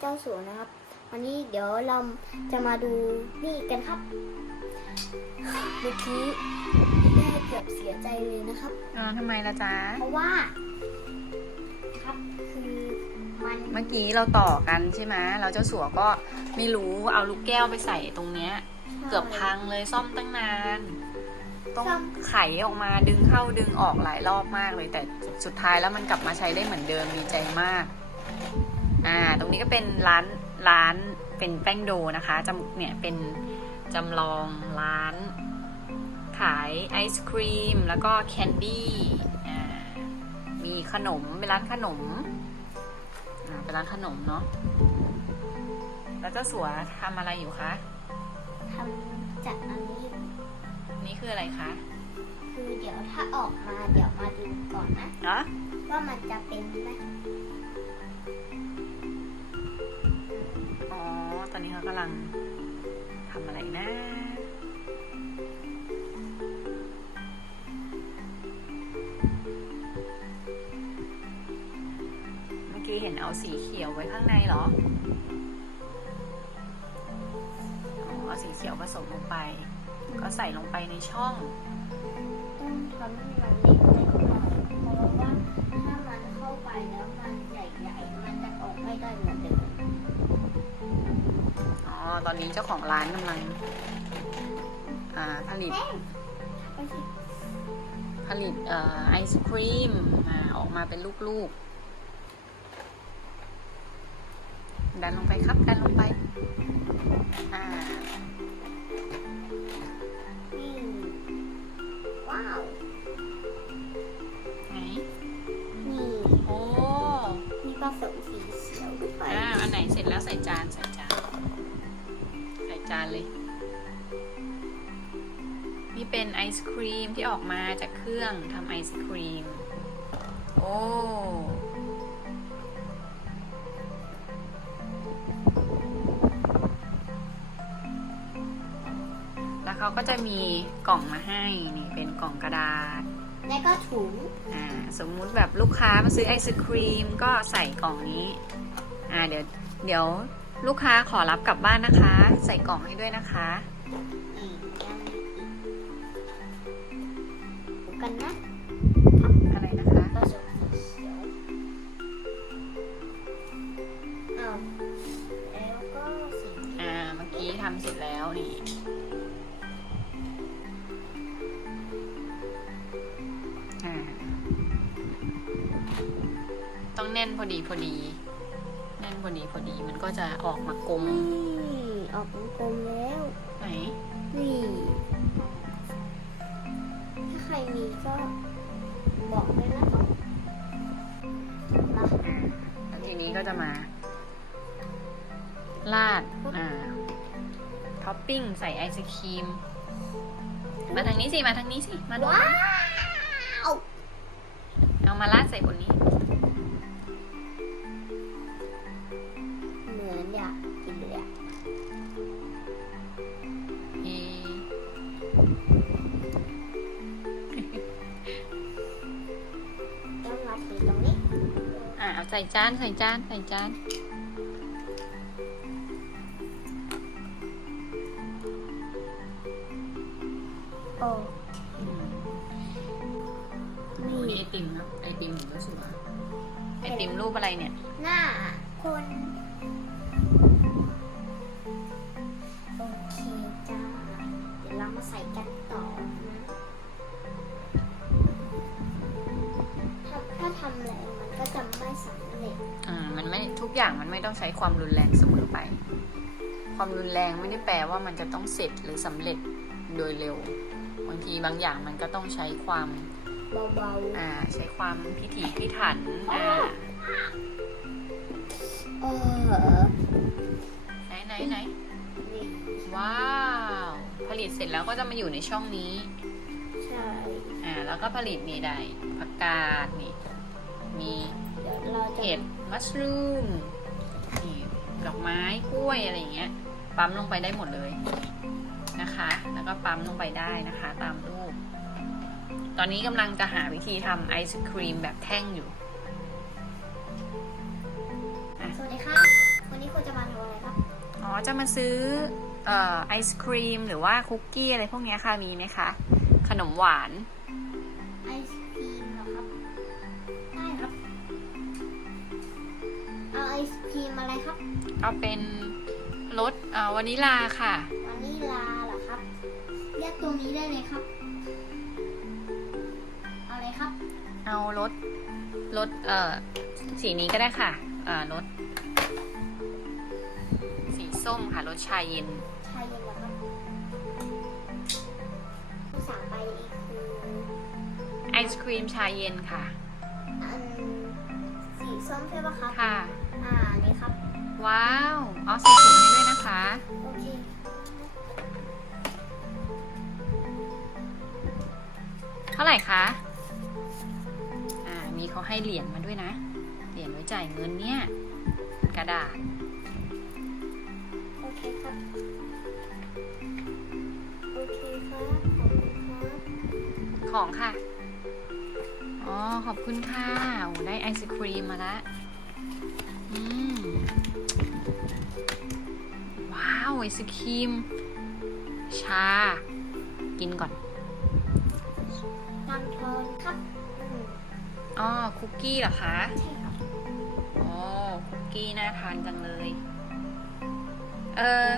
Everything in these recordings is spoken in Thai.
เจ้าสัวนะครับ วันนี้เดี๋ยวเราจะมาดูนี่กันครับ เมื่อกี้แม่เกือบเสียใจเลยนะครับ อ่าทำไมล่ะจ๊ะ เพราะว่า ครับคือมันเมื่อกี้เราต่อกันใช่ไหมเราเจ้าสัวก็ไม่รู้เอาลูกแก้วไปใส่ตรงเนี้ย เกือบพังเลยซ่อมตั้งนาน ต้องไขออกมาดึงเข้าดึงออกหลายรอบมากเลยแต่สุดท้ายแล้วมันกลับมาใช้ได้เหมือนเดิมดีใจมาก อ่า ตรงนี้ก็เป็นร้านร้านเป็นแป้งโดนะคะจำเนี่ยเป็นจำลองร้าน ขายไอศครีม แล้วก็แคนดี้อ่ามีขนม เป็นร้านขนมอ่าเป็นร้านขนมเนาะ แล้วเจ้าสัวทำอะไรอยู่คะทำจากอันนี้ นี่คืออะไรคะ คือเดี๋ยวถ้าออกมาเดี๋ยวมาดูก่อนนะเนาะว่ามันจะเป็นไหม ตอนนี้เขากำลังทำอะไรนะเมื่อกี้เห็นเอาสีเขียวไว้ข้างในเหรอเอาสีเขียวผสมลงไป ก็ใส่ลงไปในช่องต้องทำให้มันเล็กเล็กหน่อยเพราะว่าถ้ามันเข้าไปแล้วมันใหญ่ๆมันจะออกไม่ได้เหมือนเดิม ตอนนี้เจ้าของร้านกำลังผลิต ผลิตอไอศครีมมาออกมาเป็นลูกๆ ดันลงไปครับ ดันลงไป อ่าานเลย นี่เป็นไอศครีมที่ออกมาจากเครื่องทำไอศครีม โอ้แล้วเขาก็จะมีกล่องมาให้ นี่เป็นกล่องกระดาษ แล้วก็ถุง อ่า สมมุติแบบลูกค้ามาซื้อไอศครีมก็ใส่กล่องนี้ อ่า เดี๋ยว เดี๋ยว ลูกค้าขอรับกลับบ้านนะคะ ใส่กล่องให้ด้วยนะคะอีกยังอีกดูกันนะอะไรนะคะผสมสีเขียวอ้าวแล้วก็สีอ่าเมื่อกี้ทำเสร็จแล้วนี่อ่าต้องแน่นพอดีพอดีแน่นพอดีพอดีมันก็จะออกมากลมนี่ออกเป็นกลมแล้วไหนนี่ถ้าใครมีก็บอกเลยนะครับมาอ่าแล้วทีนี้ก็จะมาราดอ่าท็อปปิ้งใส่ไอศครีม มาทางนี้สิ มาทางนี้สิ มาดูว้าวเอามาราดใส่บน ใส่จาน ใส่จาน ใส่จาน โอ้อืมนี่นี่ไอติมนะไอติมของเจ้าสัวไอติมรูปอะไรเนี่ย หน้า คน โอเคจ้า เดี๋ยวเรามาใส่กันต่อนะ กอย่างมันไม่ต้องใช้ความรุนแรงเสมอไป ความรุนแรงไม่ได้แปลว่ามันจะต้องเสร็จหรือสำเร็จโดยเร็ว บางทีบางอย่างมันก็ต้องใช้ความเบาอ่าใช้ความพิถีพิถันอ่าๆเออไหนไหนไหนนี่ว้าว ผลิตเสร็จแล้วก็จะมาอยู่ในช่องนี้ ใช่ อ่า แล้วก็ผลิตนี่ได้ผักกาดนี่ มีเดี๋ยวเราจะเห็ด มัชรูมนี่ดอกไม้กล้วยอะไรอย่างเงี้ย ปั๊มลงไปได้หมดเลยนะคะ แล้วก็ปั๊มลงไปได้นะคะ ตามรูป ตอนนี้กำลังจะหาวิธีทำไอศครีมแบบแท่งอยู่ สวัสดีครับ วันนี้จะมาซื้อเอ่อไอศครีมหรือว่าคุกกี้อะไรพวกเนี้ยค่ะมีไหมคะ ขนมหวาน ครีมอะไรครับเอาเป็นรสเอ่อวานิลาค่ะ วานิลาเหรอครับ เรียกตรงนี้ได้เลยครับ เอาอะไรครับ เอารสรสเอ่อสีนี้ก็ได้ค่ะเอ่อรสสีส้มค่ะรสชาเย็น ชาเย็นเหรอครับสั่งไปอีกคือไอศครีมชาเย็นค่ะ อันสีส้มใช่ปะครับ ค่ะอ่านี่ครับ ว้าวเอาใส่ถุงให้ด้วยนะคะโอเคเท่าไหร่คะ อ่า มีเขาให้เหรียญมาด้วยนะ เหรียญไว้จ่ายเงินเนี่ย กระดาษ โอเคครับ โอเคครับ ขอบคุณครับของค่ะ อ๋อ ขอบคุณค่ะโอ้ได้ไอศครีมมาละอืม ไอศครีม ชา กินก่อนตังทอนครับอืมอ๋อคุกกี้เหรอคะใช่ครับอ๋อคุกกี้น่าทานจังเลย เออ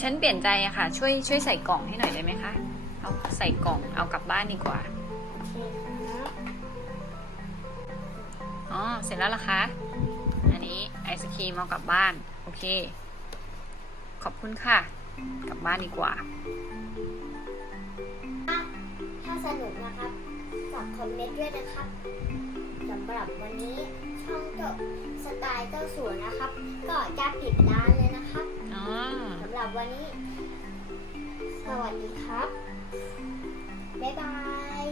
ฉันเปลี่ยนใจอะค่ะ ช่วยช่วยใส่กล่องให้หน่อยได้ไหมคะ เอาใส่กล่องเอากลับบ้านดีกว่าโอเคครับอ๋อ เสร็จแล้วล่ะคะ อันนี้ไอศครีมเอากลับบ้าน โอเค ขอบคุณค่ะ กลับบ้านดีกว่าถ้าถ้าสนุกนะครับฝากคอมเมนต์ด้วยนะครับสำหรับวันนี้ช่องเจ้าสไตล์เจ้าสัวนะครับ ก็จะปิดร้านเลยนะครับอ๋อสำหรับวันนี้ สวัสดีครับ บ๊ายบาย